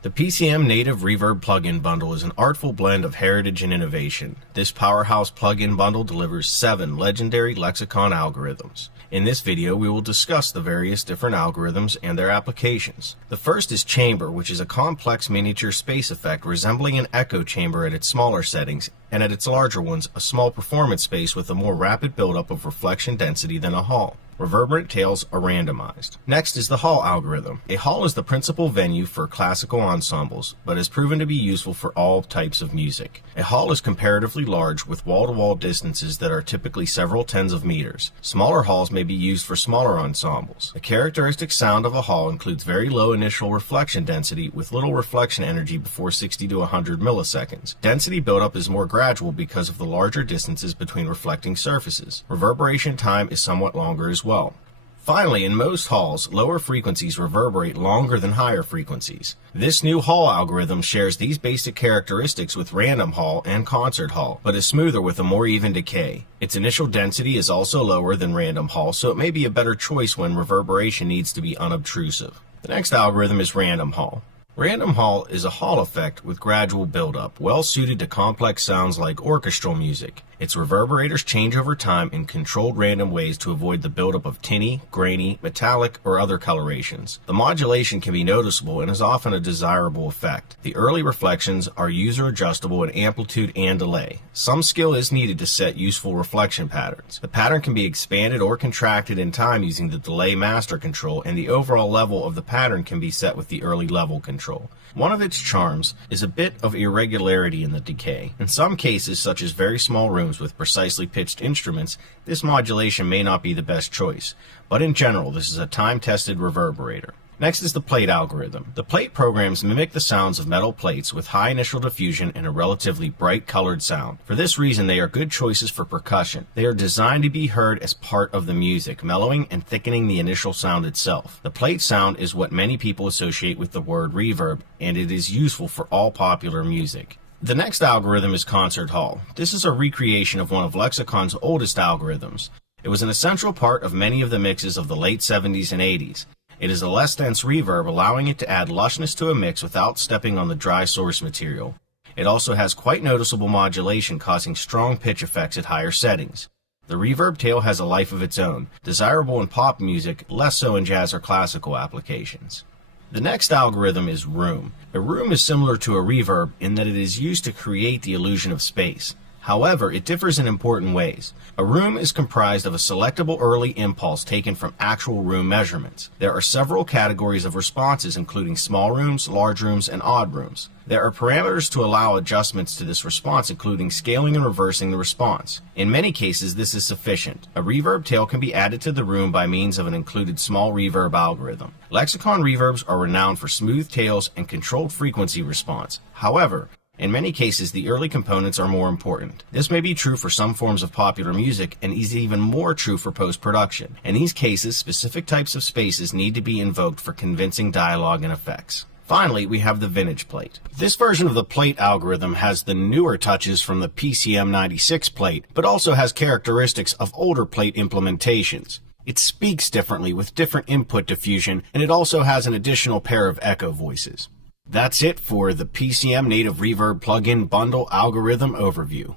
The PCM native Reverb plugin bundle is an artful blend of heritage and innovation. This powerhouse plugin bundle delivers 7 legendary Lexicon algorithms. In this video, we will discuss the various different algorithms and their applications. The first is Chamber, which is a complex miniature space effect resembling an echo chamber at its smaller settings, and at its larger ones, a small performance space with a more rapid buildup of reflection density than a hall. Reverberant tails are randomized. Next is the hall algorithm. A hall is the principal venue for classical ensembles, but has proven to be useful for all types of music. A hall is comparatively large with wall-to-wall distances that are typically several tens of meters. Smaller halls may be used for smaller ensembles. The characteristic sound of a hall includes very low initial reflection density with little reflection energy before 60 to 100 milliseconds. Density buildup is more gradual because of the larger distances between reflecting surfaces. Reverberation time is somewhat longer as well. Finally, in most halls, lower frequencies reverberate longer than higher frequencies. This new hall algorithm shares these basic characteristics with random hall and concert hall, but is smoother with a more even decay. Its initial density is also lower than random hall, so it may be a better choice when reverberation needs to be unobtrusive. The next algorithm is random hall. Random hall is a hall effect with gradual buildup, well suited to complex sounds like orchestral music. Its reverberators change over time in controlled random ways to avoid the buildup of tinny, grainy, metallic, or other colorations. The modulation can be noticeable and is often a desirable effect. The early reflections are user adjustable in amplitude and delay. Some skill is needed to set useful reflection patterns. The pattern can be expanded or contracted in time using the delay master control, and the overall level of the pattern can be set with the early level control. One of its charms is a bit of irregularity in the decay. In some cases, such as very small rooms with precisely pitched instruments, this modulation may not be the best choice, but in general, this is a time-tested reverberator. Next is the plate algorithm. The plate programs mimic the sounds of metal plates with high initial diffusion and a relatively bright colored sound. For this reason, they are good choices for percussion. They are designed to be heard as part of the music, mellowing and thickening the initial sound itself. The plate sound is what many people associate with the word reverb, and it is useful for all popular music. The next algorithm is concert hall. This is a recreation of one of Lexicon's oldest algorithms. It was an essential part of many of the mixes of the late 70s and 80s. It is a less dense reverb, allowing it to add lushness to a mix without stepping on the dry source material. It also has quite noticeable modulation, causing strong pitch effects at higher settings. The reverb tail has a life of its own, desirable in pop music, less so in jazz or classical applications. The next algorithm is room. A room is similar to a reverb in that it is used to create the illusion of space. However, it differs in important ways. A room is comprised of a selectable early impulse taken from actual room measurements. There are several categories of responses, including small rooms, large rooms, and odd rooms. There are parameters to allow adjustments to this response, including scaling and reversing the response. In many cases, this is sufficient. A reverb tail can be added to the room by means of an included small reverb algorithm. Lexicon reverbs are renowned for smooth tails and controlled frequency response. However, in many cases, the early components are more important. This may be true for some forms of popular music and is even more true for post-production. In these cases, specific types of spaces need to be invoked for convincing dialogue and effects. Finally, we have the vintage plate. This version of the plate algorithm has the newer touches from the PCM 96 plate, but also has characteristics of older plate implementations. It speaks differently with different input diffusion, and it also has an additional pair of echo voices. That's it for the PCM Native Reverb plugin bundle algorithm overview.